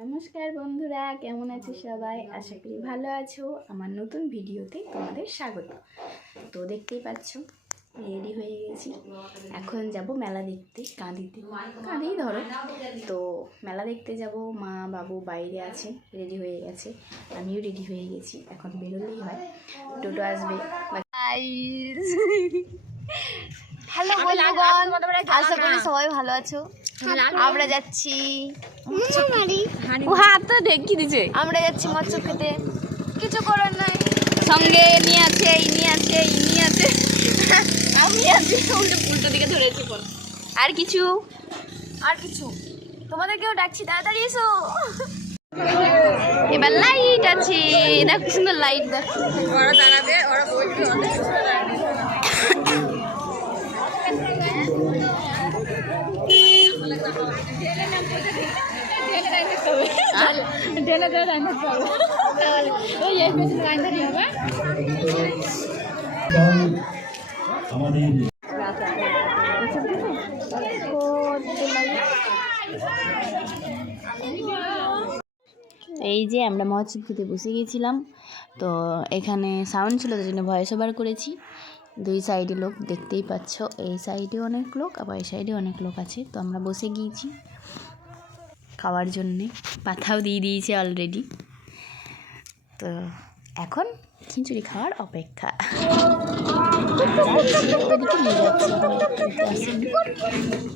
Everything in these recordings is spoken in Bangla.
নমস্কার বন্ধুরা, কেমন আছো সবাই? আশা করি ভালো আছো। আমার নতুন ভিডিওতে তোমাদের স্বাগত। তো দেখতেই পাচ্ছ রেডি হয়ে গেছি, এখন যাব মেলা দেখতে। কাঁদেই ধরো। তো মেলা দেখতে যাব, মা বাবু বাইরে আছে, রেডি হয়ে গেছে, আমিও রেডি হয়ে গেছি। এখন বেরোলেই হয়, টোটো আসবে। হ্যালো বন্ধুগণ, আশা করি সবাই ভালো আছো। আমরা যাচ্ছি, আমরা যাচ্ছি মৎস্য খেতে। কিছু করার নাই, সঙ্গে নিয়ে আছে, আমি আছি। উল্টো দিকে ধরেছি। আর কিছু তোমাদেরকেও ডাকছি, তাড়াতাড়ি এসো। এবার লাইট আছে, দেখো কি সুন্দর লাইট। দেখো ওরা দাঁড়াবে, ওরা বসবে। এই যে আমরা মহোৎসব খেতে বসে গেছিলাম। তো এখানে সাউন্ড ছিল, তার জন্য ভয়েস ওভার করেছি। দুই সাইডে লোক দেখতেই পাচ্ছ, এই সাইডে অনেক লোক, আবার এই সাইডে অনেক লোক আছে। তো আমরা বসে গিয়েছি খাওয়ার জন্যে, পাথাও দিয়ে দিয়েছে অলরেডি। তো এখন খিচুড়ি খাওয়ার অপেক্ষা। ওইদিকে নিয়ে যাচ্ছি,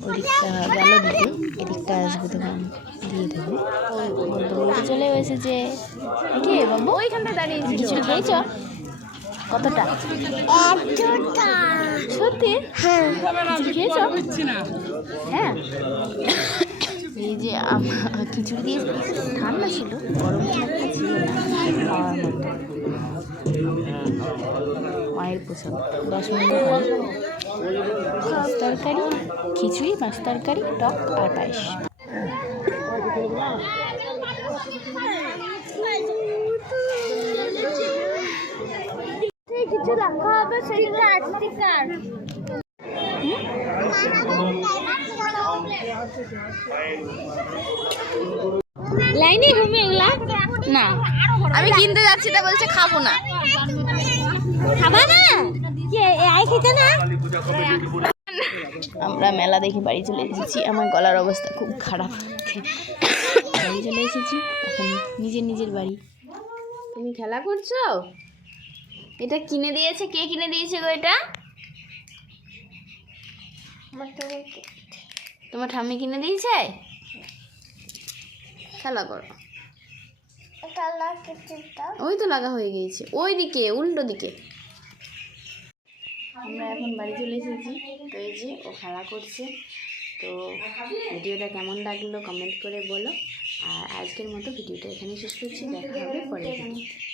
ওইদিকটা গেল দিতে, এদিকটা আসবে তখন দিয়ে দেবো। বলতে চলে এসেছে। কে বাবু ওইখানটা দাঁড়িয়েছি? খিচুড়ি খেয়েছ? কতটা? সত্যি? হ্যাঁ। খেয়েছ? হ্যাঁ। এই যে খিচুড়ি দিয়ে ঠান্ডা ছিল, গরম একটা ছিল না খাওয়ার মতো। মায়ের পছন্দ 10 মিনিট হয়। মাছ তরকারি, খিচুড়ি, মাছ তরকারি, টক আর পায়েস। কিছু রাখা হবে, লাইনে ঘুমে এগুলা না। আমি কিনতে যাচ্ছি, তা বলছে খাবো না। খাবা না? আমরা মেলা দেখে বাড়ি চলে এসেছি। আমার গলার অবস্থা খুব খারাপ, বাড়ি চলে এসেছি এখন, নিজের বাড়ি। তুমি খেলা করছো? এটা কিনে দিয়েছে, কে কিনে দিয়েছে গো এটা? তোমার ঠাম্মি কিনে দিয়েছে? খেলা করো। ওই তো লাগা হয়ে গিয়েছে, ওই দিকে, উল্টো দিকে। আমরা এখন বাড়ি চলে এসেছি। তো এই যে ও খেলা করছে। তো ভিডিওটা কেমন লাগলো কমেন্ট করে বলো। আর আজকের মতো ভিডিওটা এখানে শেষ করছি, দেখা হবে পরের ভিডিও।